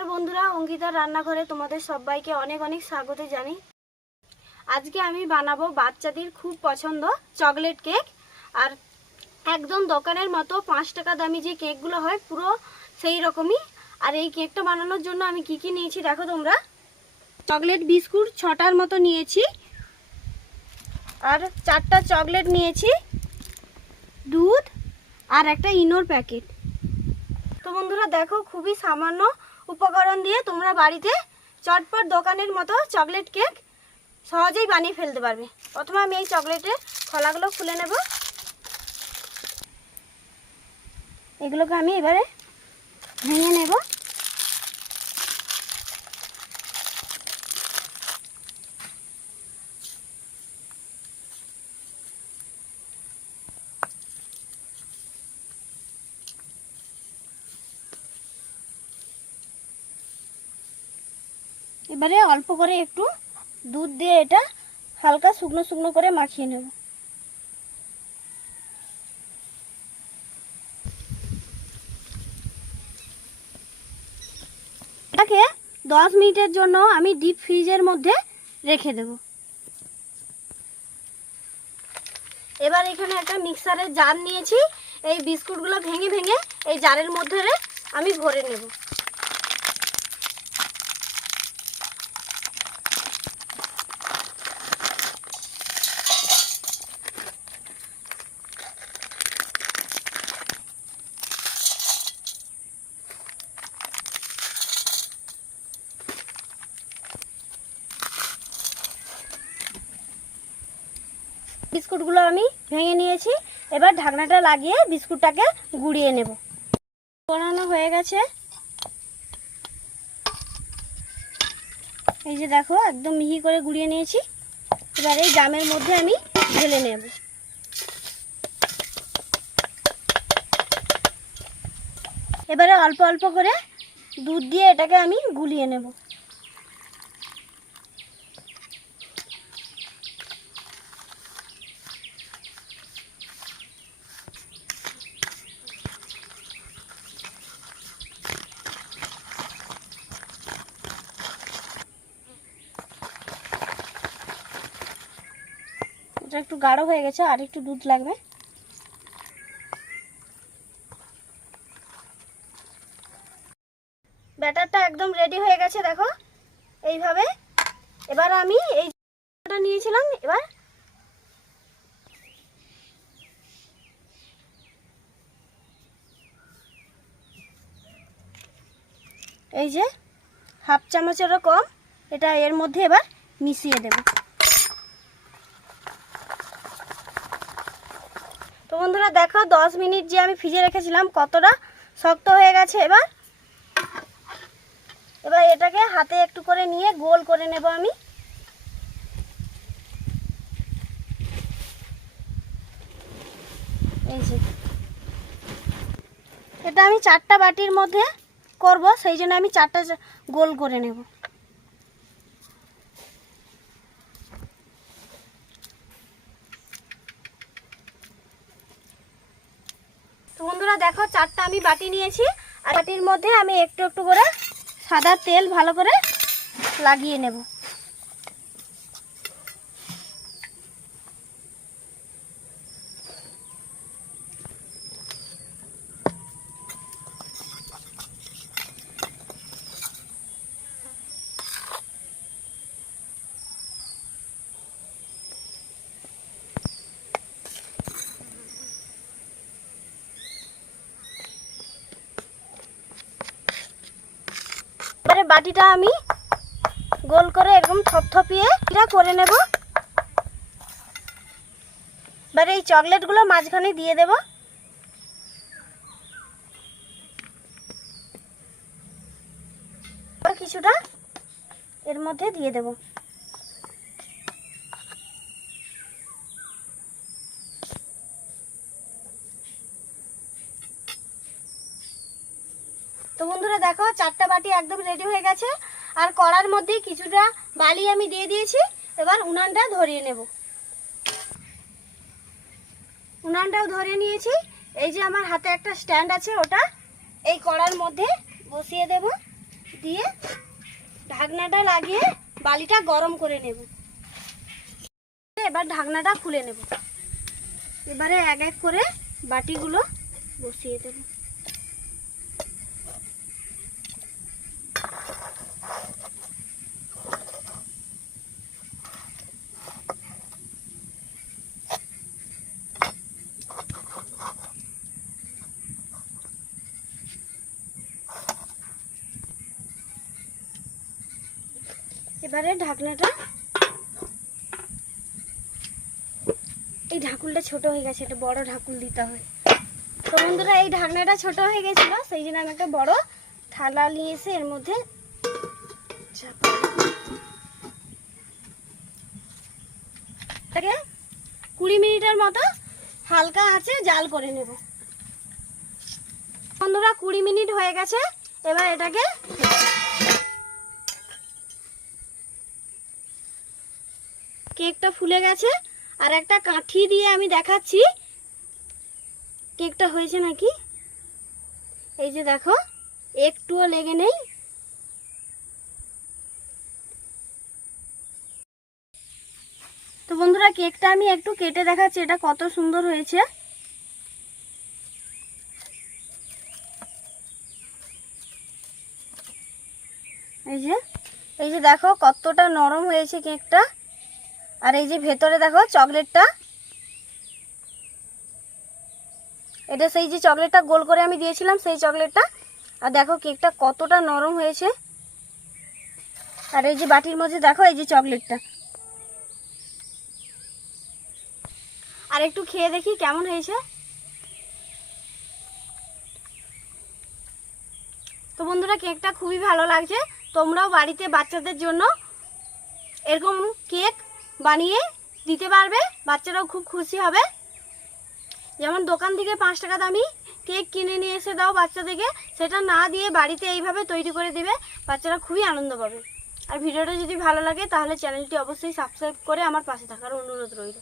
নমস্কার বন্ধুরা, অঙ্কিতার রান্নাঘরে তোমাদের সবাইকে অনেক অনেক স্বাগত জানাই। আজকে আমি বানাবো বাচ্চাদের খুব পছন্দ চকলেট কেক। আর একদম দোকানের মতো 5 টাকা দামি যে কেকগুলো হয় পুরো সেই রকমই। আর এই কেকটা বানানোর জন্য আমি কি কি নিয়েছি দেখো তোমরা। চকলেট বিস্কুট 6টার মতো নিয়েছি, আর 4টা চকলেট নিয়েছি, দুধ আর একটা ইনোর প্যাকেট। তো বন্ধুরা দেখো, খুবই সামান্য উপকরণ দিয়ে তোমরা বাড়িতে চটপট দোকানের মতো চকলেট কেক সহজেই বানিয়ে ফেলতে পারবে। প্রথমে আমি এই চকলেটের খোলাগুলো খুলে নেব। এগুলোকে আমি এবারে ভেঙে নেব। এবারে অল্প করে একটু দুধ দিয়ে এটা হালকা শুকনো শুকনো করে মাখিয়ে নেব। এটাকে 10 মিনিটের জন্য আমি ডিপ ফ্রিজের মধ্যে রেখে দেব। এবার এখানে একটা মিক্সারের জার নিয়েছি। এই বিস্কুটগুলো ভেঙে ভেঙে এই জারের মধ্যে আমি ভরে নেব। বিস্কুটগুলো আমি ভেঙে নিয়েছি। এবার ঢাকনাটা লাগিয়ে বিস্কুটটাকে গুঁড়িয়ে নেব। বানানো হয়ে গেছে, এই যে দেখো একদম মিহি করে গুঁড়িয়ে নিয়েছি। এবার এই জামের মধ্যে আমি ঢেলে নেব। এবারে অল্প অল্প করে দুধ দিয়ে এটাকে আমি গুলিয়ে নেব। এটা একটু গাঢ় হয়ে গেছে, আর একটু দুধ লাগবে। ব্যাটারটা একদম রেডি হয়ে গেছে দেখো এইভাবে। এবার আমি এইটা নিয়েছিলাম, এবার এই যে হাফ চামচেরও কম এটা এর মধ্যে এবার মিশিয়ে দেব। তো বন্ধুরা দেখো 10 মিনিট যে আমি ফ্রিজে রেখেছিলাম কতটা শক্ত হয়ে গেছে। এবার এটাকে হাতে একটু করে নিয়ে গোল করে নেব আমি। এই যে এটা আমি 4টা বাটির মধ্যে করব, সেই জন্য আমি 4টা গোল করে নেব। তো বন্ধুরা দেখো 4টা আমি বাটি নিয়েছি, আর বাটির মধ্যে আমি একটু একটু করে সাদা তেল ভালো করে লাগিয়ে নেব। এবারে বাটিটা আমি গোল করে এরকম থপথপিয়ে এটা করে নেব। এবারে এই চকলেটগুলো মাঝখানে দিয়ে দেব। কিছুটা এর মধ্যে দিয়ে দেব। তো বন্ধুরা দেখো 4টা বাটি একদম রেডি হয়ে গেছে, আর কড়ার মধ্যে কিছুটা বালি আমি দিয়ে দিয়েছি। এবার উনানটা ধরিয়ে নেব। উনানটাও ধরে নিয়েছি। এই যে আমার হাতে একটা স্ট্যান্ড আছে, ওটা এই কড়ার মধ্যে বসিয়ে দেব। দিয়ে ঢাকনাটা লাগিয়ে বালিটা গরম করে নেব। এবার ঢাকনাটা খুলে নেব। এবারে এক এক করে বাটিগুলো বসিয়ে দেব। এবারে ঢাকনাটা, এই ঢাকুলটা ছোট হয়ে গেছে, একটা বড় ঢাকুল দিতে হয়। তো বন্ধুরা এই ঢাকনাটা ছোট হয়ে গেছিল, সেই জন্য আমি একটা বড় থালা নিয়ে এসে এর মধ্যে এটাকে 20 মিনিটের মতো হালকা আঁচে জাল করে নেব। বন্ধুরা 20 মিনিট হয়ে গেছে। এবার এটাকে কেকটা ফুলে গেছে, আর একটা কাঠি দিয়ে আমি দেখাচ্ছি কেকটা হয়েছে নাকি। এই যে দেখো, একটুও লেগে নেই। তো বন্ধুরা কেকটা আমি একটু কেটে দেখাচ্ছি, এটা কত সুন্দর হয়েছে। এই যে দেখো কতটা নরম হয়েছে কেকটা। আর এই যে ভেতরে দেখো চকলেটটা, এটা সেই যে চকলেটটা গোল করে আমি দিয়েছিলাম সেই চকলেটটা। আর দেখো কেকটা কতটা নরম হয়েছে। আর এই যে বাটির মধ্যে দেখো এই যে চকলেটটা। আর একটু খেয়ে দেখি কেমন হয়েছে। তো বন্ধুরা কেকটা খুবই ভালো লাগছে। তোমরাও বাড়িতে বাচ্চাদের জন্য এরকম কেক বানিয়ে দিতে পারবে, বাচ্চারাও খুব খুশি হবে। যেমন দোকান থেকে 5 টাকা দামি কেক কিনে নিয়ে এসে দাও বাচ্চাদেরকে, সেটা না দিয়ে বাড়িতে এইভাবে তৈরি করে দিবে, বাচ্চারা খুবই আনন্দ পাবে। আর ভিডিওটা যদি ভালো লাগে তাহলে চ্যানেলটি অবশ্যই সাবস্ক্রাইব করে আমার পাশে থাকার অনুরোধ রইল।